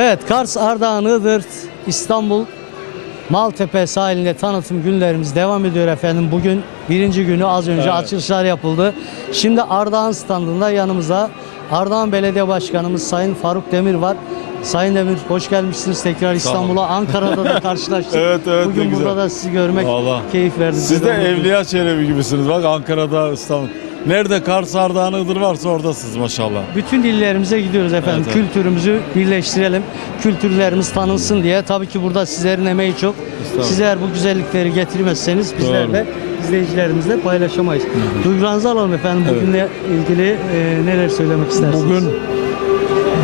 Evet Kars, Ardahan, Iğdır, İstanbul, Maltepe sahilinde tanıtım günlerimiz devam ediyor efendim. Bugün birinci günü az önce Evet. açılışlar yapıldı. Şimdi Ardahan standında yanımızda Ardahan Belediye Başkanımız Sayın Faruk Demir var. Sayın Demir hoş gelmişsiniz tekrar İstanbul'a. Ankara'da da karşılaştık. Evet, evet, Bugün güzel. burada da sizi görmek Vallahi. keyif verdi. Siz de Güzel. Evliya Çelebi gibisiniz. Bak Ankara'da, İstanbul. Nerede Kars, Ardahan, Iğdır varsa oradasınız maşallah. Bütün dillerimize gidiyoruz efendim. Evet, evet. Kültürümüzü birleştirelim. Kültürlerimiz tanınsın diye. Tabii ki burada sizlerin emeği çok. Sizler bu güzellikleri getirmezseniz bizler Doğru. de izleyicilerimizle paylaşamayız. Duygularınızı alalım efendim. Bugünle ilgili e, neler söylemek istersiniz? Bugün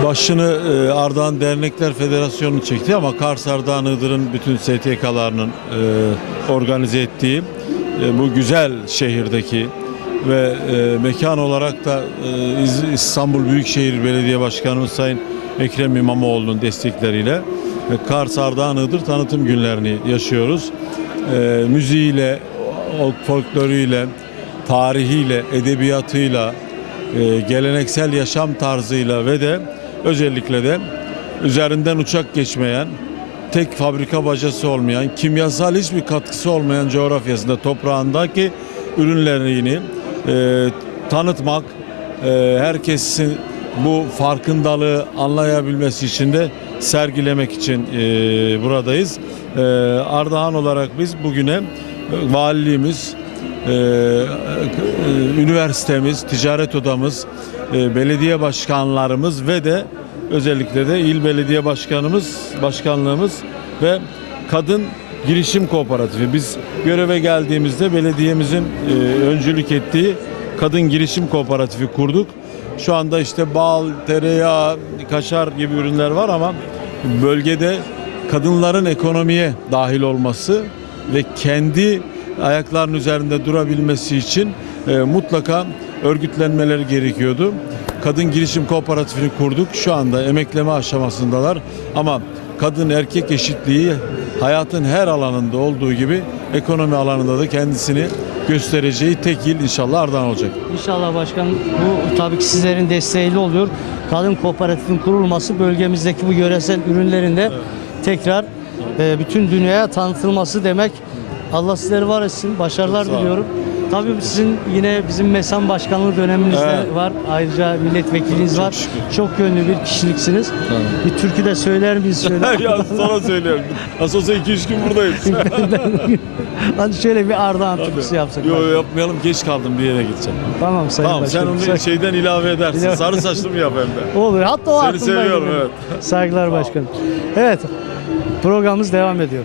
başını e, Ardahan Dernekler Federasyonu çekti ama Kars Ardahan Iğdır'ın bütün STK'larının e, organize ettiği e, bu güzel şehirdeki ve e, mekan olarak da e, İstanbul Büyükşehir Belediye Başkanımız Sayın Ekrem İmamoğlu'nun destekleriyle e, Kars Ardahan Iğdır tanıtım günlerini yaşıyoruz. E, müziğiyle, folkloruyla, tarihiyle, edebiyatıyla, e, geleneksel yaşam tarzıyla ve de özellikle de üzerinden uçak geçmeyen, tek fabrika bacası olmayan, kimyasal hiçbir katkısı olmayan coğrafyasında toprağındaki ürünlerini e, tanıtmak, e, herkesin bu farkındalığı anlayabilmesi için de sergilemek için e, buradayız. E, Ardahan olarak biz bugüne e, valiliğimiz, e, e, üniversitemiz, ticaret odamız, e, belediye başkanlarımız ve de özellikle de il belediye başkanımız, başkanlığımız ve kadın girişim kooperatifi. Biz göreve geldiğimizde belediyemizin e, öncülük ettiği kadın girişim kooperatifi kurduk. Şu anda işte bal, tereyağı, kaşar gibi ürünler var ama bölgede kadınların ekonomiye dahil olması ve kendi ayaklarının üzerinde durabilmesi için e, mutlaka örgütlenmeleri gerekiyordu. Kadın girişim kooperatifini kurduk. Şu anda emekleme aşamasındalar. Ama kadın erkek eşitliği hayatın her alanında olduğu gibi ekonomi alanında da kendisini göstereceği tek il inşallah Ardahan olacak. İnşallah başkan bu tabii ki sizlerin desteğiyle oluyor. Kadın kooperatifin kurulması bölgemizdeki bu yöresel ürünlerin de tekrar e, bütün dünyaya tanıtılması demek. Allah sizleri var etsin. Başarılar diliyorum. Tabii sizin yine bizim MESAM başkanlığı döneminizde Evet. var. Ayrıca milletvekiliniz var. şükür. Çok yönlü bir kişiliksiniz. Bir türkü de söyler miyiz şöyle? ya sonra söylüyorum. Nasıl olsa 2-3 gün buradayız. Hadi şöyle bir Ardahan türküsü yapsak. Yok yapmayalım geç kaldım bir yere gideceğim. Tamam Sayın Tamam sen Başkanım. onu şeyden ilave edersin. Sarı saçlı mı yap hem de? Olur. Hatta o Seni seviyorum, evet. Saygılar başkanım. Evet. Programımız devam ediyor.